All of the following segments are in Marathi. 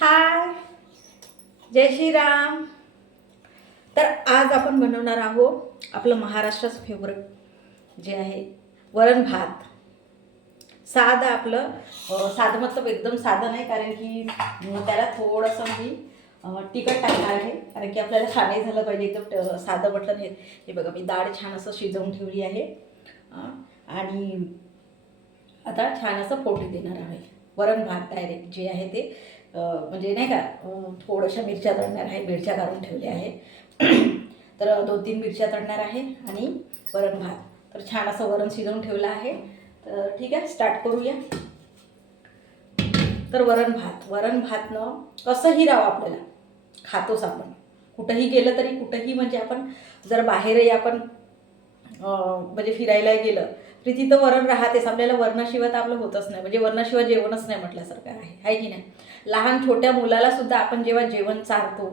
हाय, जय श्रीराम. तर आज आपण बनवणार आहोत आपलं महाराष्ट्राचं फेवरेट जे आहे वरण भात. साधं आपलं साधं मतलब एकदम साधं नाही, कारण की त्याला थोडंसं मी तिखट टाकणार आहे, कारण की आपल्याला खाणे झालं पाहिजे एकदम साधं म्हटलं. हे बघा, मी डाळ छान असं शिजवून ठेवली आहे आणि आता छान असं फोडणी देणार आहे. वरण भात डायरेक्ट जे आहे ते म्हणजे नाही का, थोड्याशा मिरच्या तळणार आहे, मिरच्या काढून ठेवल्या आहे. तर 2-3 मिरच्या तळणार आहे आणि वरण भात. तर छान असं वरण शिजवून ठेवलं आहे. तर ठीक आहे, स्टार्ट करूया. तर वरण भातनं कसंही राहावं, आपल्याला खातोच आपण. कुठंही गेलं तरी, कुठंही म्हणजे आपण जर बाहेरही आपण म्हणजे फिरायला गेलं तरी तिथं वरण राहतेच आपल्याला. वरणाशिवाय तर आपलं होतच नाही, म्हणजे वरणाशिवाय जेवणच नाही म्हटल्यासारखं आहे की नाही. लहान छोट्या मुलाला सुद्धा आपण जेव्हा जेवण चारतो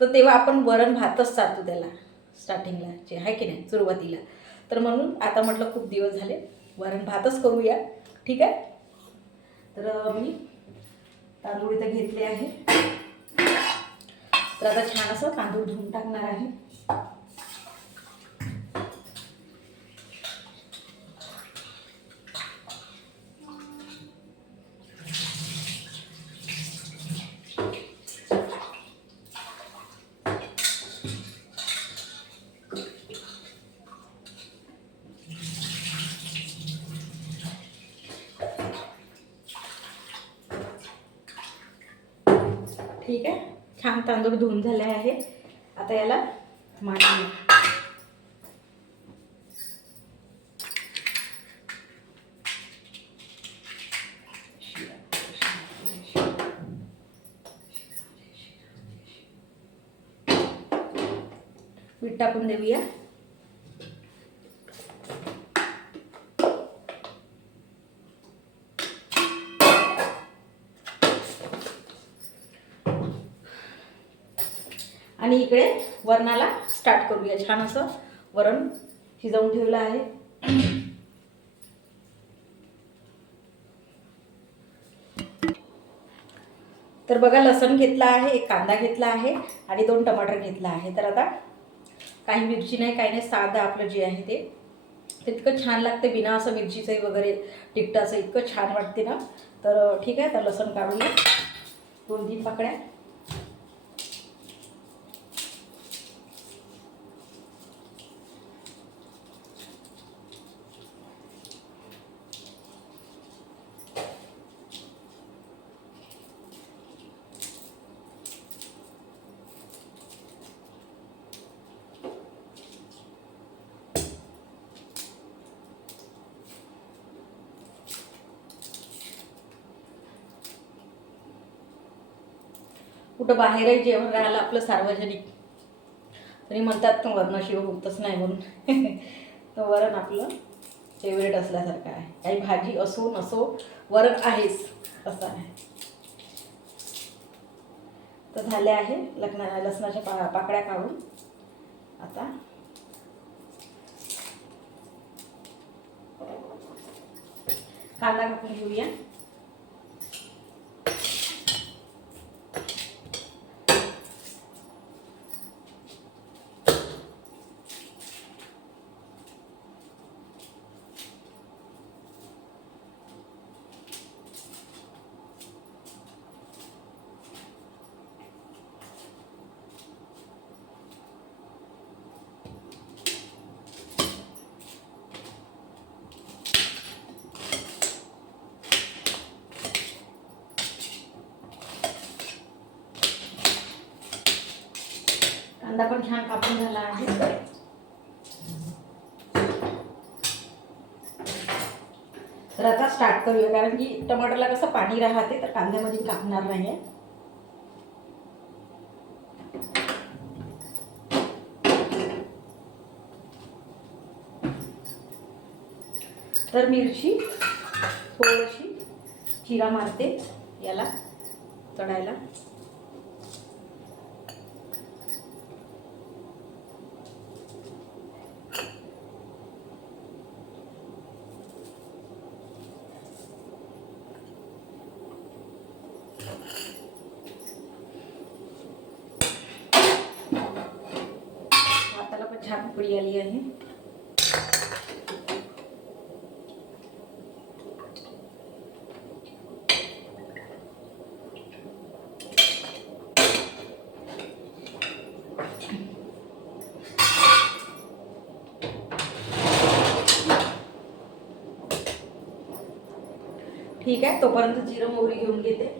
तर तेव्हा आपण वरण भातच चारतो त्याला, स्टार्टिंगला जे आहे की नाही, सुरुवातीला. तर म्हणून आता म्हटलं खूप दिवस झाले वरण भातच करूया. ठीक आहे. तर मी तांदूळ इथं घेतले आहे. तर आता छान असं तांदूळ धुवून टाकणार आहे. ठीक आहे, छान तांदूळ धुवून झाले आहे. आता याला मांडूया. मीठ टाकून देऊया. आणि इकडे वरणाला स्टार्ट करूया. छान असं वरण शिजवून ठेवलं आहे. तर बघा, लसूण घेतला आहे, एक कांदा घेतला आहे आणि 2 टमाटर घेतला आहे. तर आता काही मिरची नाही, काही नाही, साधं आपलं जे आहे ते इतकं छान लागते, बिना असं मिरचीचं वगैरे तिखटाचं इतकं छान वाटते ना. तर ठीक आहे, तर लसूण काढूया 2-3 पाकळ्या. कुठं बाहेरही जेवण राहिलं आपलं सार्वजनिक तरी म्हणतात तर वरणाशिवाय होतच नाही म्हणून. तर वरण आपलं फेवरेट असल्यासारखं आहे. काही भाजी असो नसो, वरण आहेच असं आहे. तर झाले आहे लसणाच्या पाकळ्या काढून. आता कांदा कापून घेऊया. कांदा पण छान कापून झाला आहे. तर आता स्टार्ट करूया, कारण की टमाटरला कसं पाणी राहते, तर कांद्यामध्ये कापणार नाही. तर मिरची थोडीशी चिरा मारते याला तळायला. छान उकळी आली आहे. ठीक आहे, तोपर्यंत जिरं मोहरी घेऊन घेते.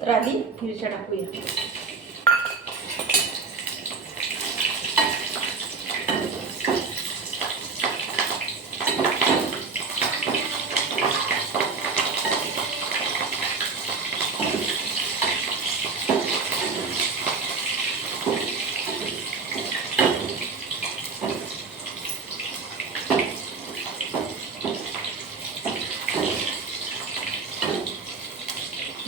तर आधी मिरच्या टाकूया.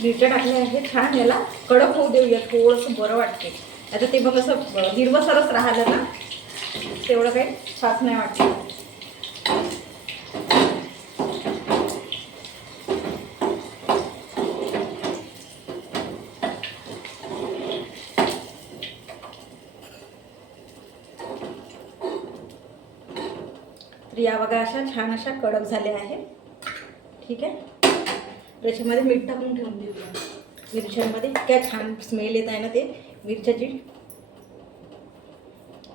मिरच्या टाकल्या आहे, छान याला कडक होऊ देऊया, थोडंसं बरं वाटते. आता ते बघ असं हिरवसरच राहिलं ना, तेवढं काही खास नाही वाटतं. तर या बघा अशा छान अशा कडक झाल्या आहे. ठीक आहे, त्याच्यामध्ये मीठ टाकून ठेवून देऊया. मिरच्यांमध्ये क्या छान स्मेल येत आहे ना ते मिरच्याची.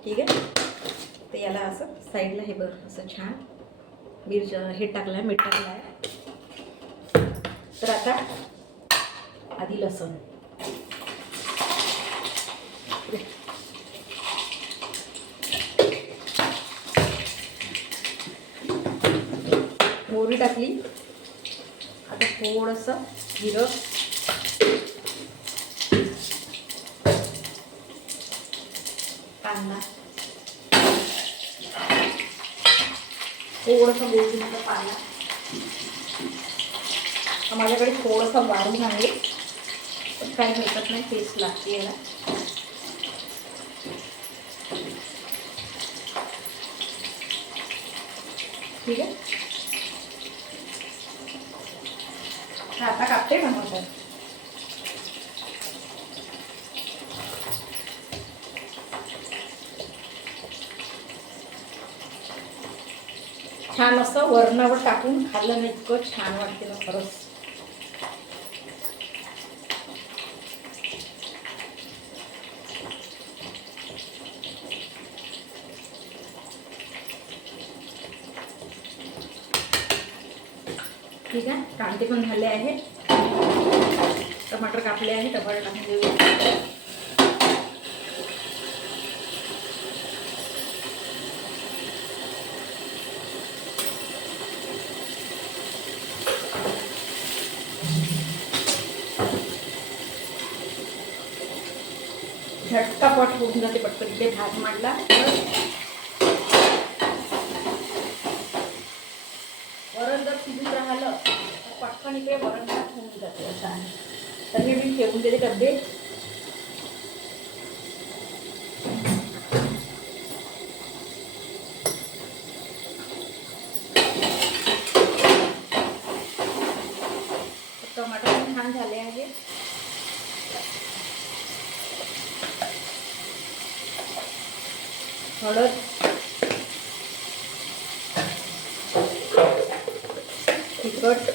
ठीक आहे, तर याला असं साईडला हे बरं असं छान मिरच्या हे टाकलं आहे, मीठ टाकलं आहे. तर आता आधी लसूण, मोहरी टाकली. आता थोडंसं जिरं, कांदा, थोडंसं गोडीचं पाला. माझ्याकडे थोडंसं वाढून आहे, पण काही हरकत नाही, टेस्ट लागते याला. ठीक आहे, आता कापते टमाटर. छान असं वरणावर टाकून खाल्लं ना, इतकं छान वाटते ना खरंच. ठीक आहे, कांदे पण झाले आहे, टमाटर कापले आहे, टमाटर टाकून देऊया. झटकापट होऊन जाते, पटकन इथे भात मांडला. वरण जर शिजून राहिलं तर पटकन इकडे वरण भात होऊन जाते असं आहे. तर मी ठेवून देते डबे. टमाटर पण छान झाले आहे. हळद, तिखट,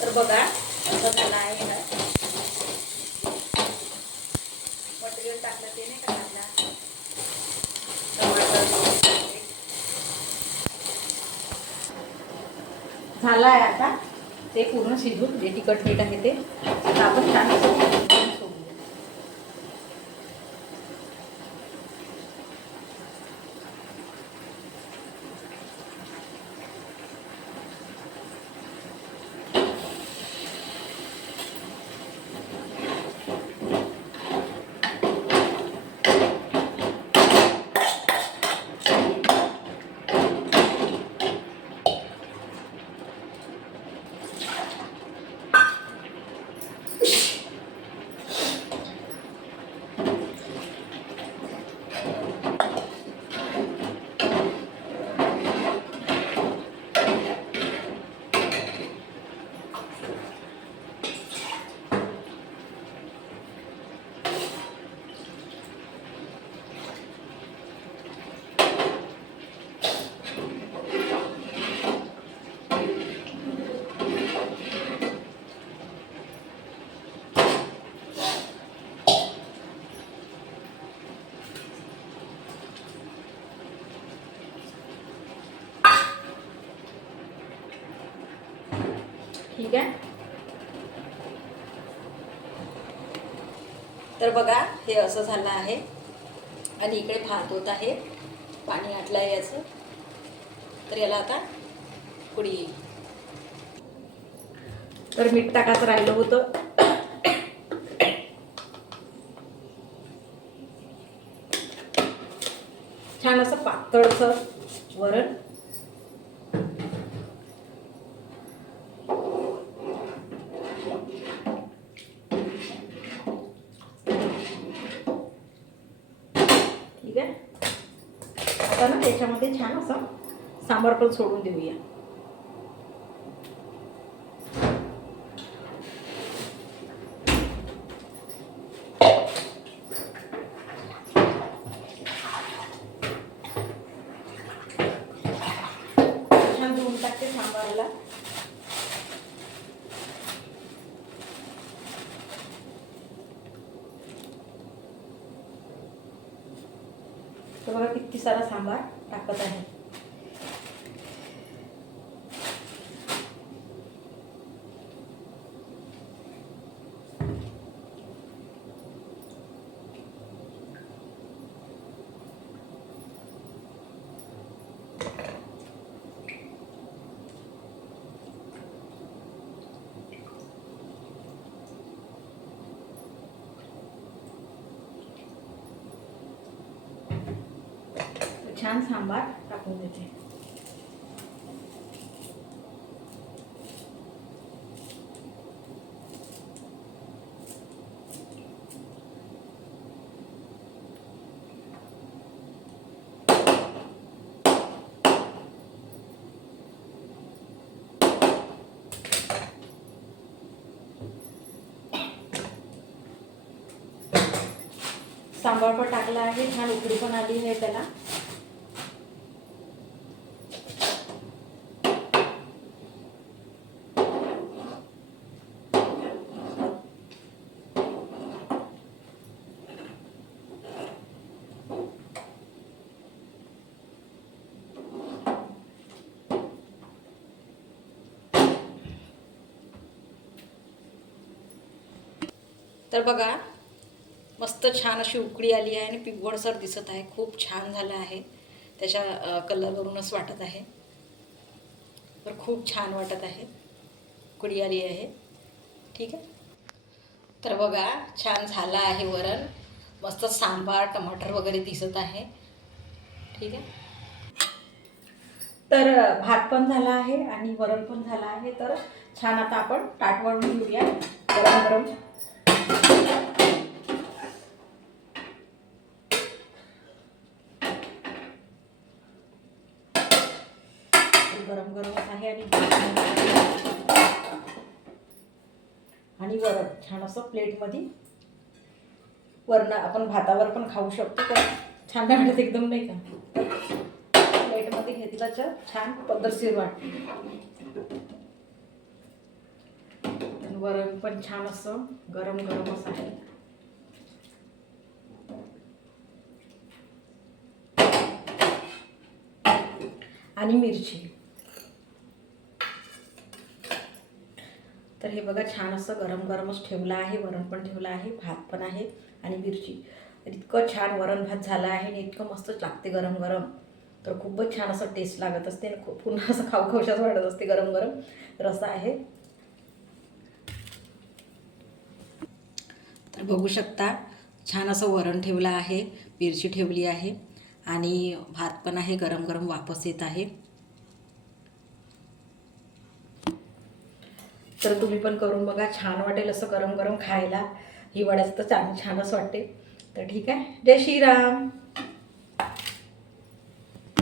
तर बघा असं झालं आहे. मटेरियल टाकलं ते नाही का, कांदा, टमाटर झाला आहे. आता ते पूर्ण शिजून जे तिखट मीठ आहे ते आता आपण छान असं सोडूया. ठीक आहे. तर बघा हे असं झालं आहे आणि इकडे भात होत आहे, पाणी आटलं आहे याचं. तर याला आता पुडी येईल. तर मीठ टाकायचं राहिलं होतं. छान असं पातळसर वरण. ठीक आहे. आता ना त्याच्यामध्ये छान असं सांबार पण सोडून देऊया. छान धुवून टाकते सांबारला. तर बघा किती सारा सांबार टाकत आहे. छान सांबार टाकून देते. सांबार पण टाकला आहे, छान उकळी पण आली आहे त्याला. तर बघा मस्त छान अशी उकळी आली आहे आणि पिवळसर दिसत आहे. खूप छान झालं आहे, त्याच्या कलरवरूनच वाटत आहे. तर खूप छान वाटत आहे, उकळी आली आहे. ठीक आहे. तर बघा छान झालं आहे वरण. मस्त सांबार टमाटर वगैरे दिसत आहे. ठीक आहे. तर भात पण झाला आहे आणि वरण पण झालं आहे. तर छान आता आपण ताट वाढून घेऊया गरम गरम. गरम गरम आहे आणि वरण छान असं प्लेटमध्ये. वरण आपण भातावर पण खाऊ शकतो, पण छान वाटत एकदम, नाही का. प्लेटमध्ये घेतलं तर छान पद्धतशीर वाटते. वरण पण छान असं गरम गरमच आहे. आणि मिरची. तर हे बघा छान असं गरम गरमच ठेवलं आहे, वरण पण ठेवलं आहे, भात पण आहे आणि मिरची. तर इतकं छान वरण भात झालं आहे आणि इतकं मस्त लागते गरम गरम. तर खूपच छान असं टेस्ट लागत असते आणि खूप पुन्हा असं खाऊ खाऊशाच वाटत असते गरम गरम. तर असं आहे. तर बघू शकता छान असं वरण ठेवलं आहे, मिरची ठेवली आहे आणि भात पण आहे, गरम गरम वापस येत आहे. तर तुम्ही पण करून बघा, छान वाटेल असं गरम गरम खायला. हिवाळ्याचं तर छानच वाटते. तर ठीक आहे, जय श्रीराम.